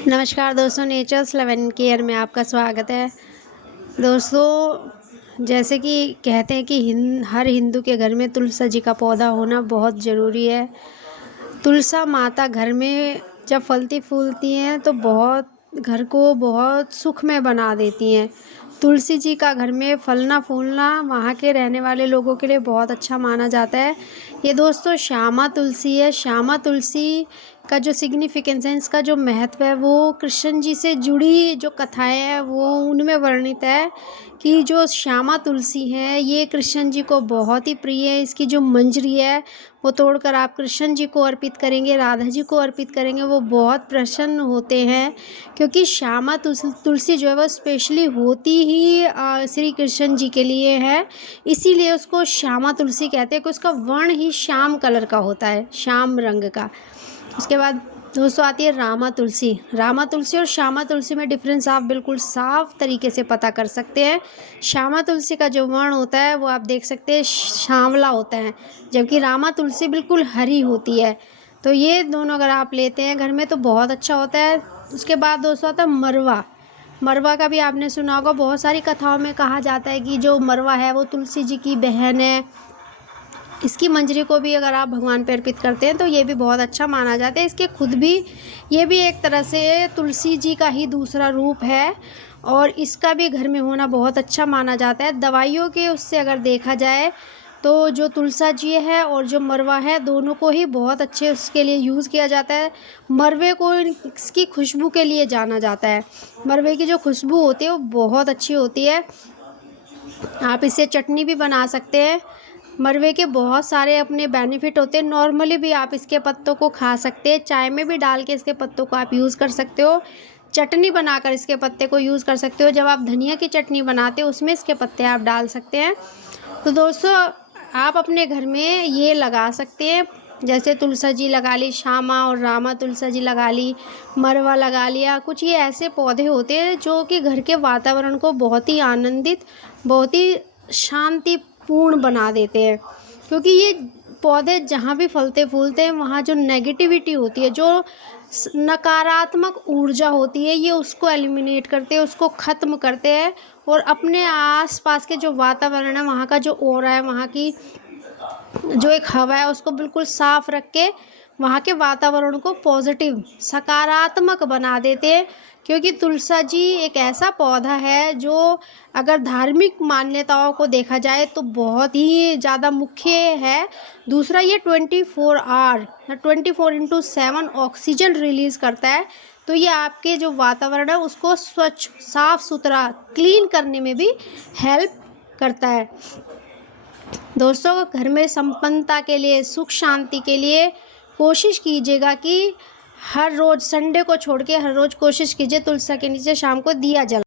नमस्कार दोस्तों, natures love and care में आपका स्वागत है। दोस्तों, जैसे कि कहते हैं कि हर हिंदू के घर में तुलसी जी का पौधा होना बहुत ज़रूरी है। तुलसा माता घर में जब फलती फूलती हैं तो बहुत घर को बहुत सुखमय बना देती हैं। तुलसी जी का घर में फलना फूलना वहाँ के रहने वाले लोगों के लिए बहुत अच्छा माना जाता है। ये दोस्तों श्यामा तुलसी है। श्यामा तुलसी का जो सिग्निफिकेंस है, इसका जो महत्व है, वो कृष्ण जी से जुड़ी जो कथाएं हैं वो उनमें वर्णित है कि जो श्यामा तुलसी है ये कृष्ण जी को बहुत ही प्रिय है। इसकी जो मंजरी है वो तोड़कर आप कृष्ण जी को अर्पित करेंगे, राधा जी को अर्पित करेंगे, वो बहुत प्रसन्न होते हैं। क्योंकि श्यामा तुलसी जो है वो स्पेशली होती ही श्री कृष्ण जी के लिए है, इसीलिए उसको श्यामा तुलसी कहते हैं कि उसका वर्ण ही श्याम कलर का होता है, श्याम रंग का। उसके बाद दोस्तों आती है रामा तुलसी। रामा तुलसी और श्यामा तुलसी में डिफरेंस आप बिल्कुल साफ तरीके से पता कर सकते हैं। श्यामा तुलसी का जो वर्ण होता है वो आप देख सकते हैं सांवला होता है, जबकि रामा तुलसी बिल्कुल हरी होती है। तो ये दोनों अगर आप लेते हैं घर में तो बहुत अच्छा होता है। उसके बाद दोस्तों आता है मरवा। मरवा का भी आपने सुना होगा, बहुत सारी कथाओं में कहा जाता है कि जो मरवा है वो तुलसी जी की बहन है। इसकी मंजरी को भी अगर आप भगवान पे अर्पित करते हैं तो ये भी बहुत अच्छा माना जाता है। इसके खुद भी ये भी एक तरह से तुलसी जी का ही दूसरा रूप है और इसका भी घर में होना बहुत अच्छा माना जाता है। दवाइयों के उससे अगर देखा जाए तो जो तुलसा जी है और जो मरवा है दोनों को ही बहुत अच्छे उसके लिए यूज़ किया जाता है। मरवे को इसकी खुशबू के लिए जाना जाता है। मरवे की जो खुशबू होती है वो बहुत अच्छी होती है। आप इससे चटनी भी बना सकते हैं। मरवे के बहुत सारे अपने बेनिफिट होते हैं। नॉर्मली भी आप इसके पत्तों को खा सकते हैं, चाय में भी डाल के इसके पत्तों को आप यूज़ कर सकते हो। चटनी बनाकर इसके पत्ते को यूज़ कर सकते हो। जब आप धनिया की चटनी बनाते हो उसमें इसके पत्ते आप डाल सकते हैं। तो दोस्तों आप अपने घर में ये लगा सकते हैं, जैसे तुलसा जी लगा ली, श्यामा और रामा तुलसा जी लगा ली, मरवा लगा लिया। कुछ ये ऐसे पौधे होते हैं जो कि घर के वातावरण को बहुत ही आनंदित, बहुत ही शांतिपूर्ण बना देते हैं। क्योंकि ये पौधे जहाँ भी फलते फूलते हैं वहाँ जो नेगेटिविटी होती है, जो नकारात्मक ऊर्जा होती है, ये उसको एलिमिनेट करते हैं, उसको ख़त्म करते हैं और अपने आसपास के जो वातावरण है, वहाँ का जो ऑरा है, वहाँ की जो एक हवा है उसको बिल्कुल साफ रख के वहाँ के वातावरण को पॉजिटिव, सकारात्मक बना देते हैं। क्योंकि तुलसा जी एक ऐसा पौधा है जो अगर धार्मिक मान्यताओं को देखा जाए तो बहुत ही ज़्यादा मुख्य है। दूसरा, ये 24/7 ऑक्सीजन रिलीज़ करता है। तो ये आपके जो वातावरण है उसको स्वच्छ, साफ़ सुथरा, क्लीन करने में भी हेल्प करता है। दोस्तों घर में संपन्नता के लिए, सुख शांति के लिए कोशिश कीजिएगा कि हर रोज़, संडे को छोड़ के हर रोज़ कोशिश कीजिए तुलसी के नीचे शाम को दिया जलाएं।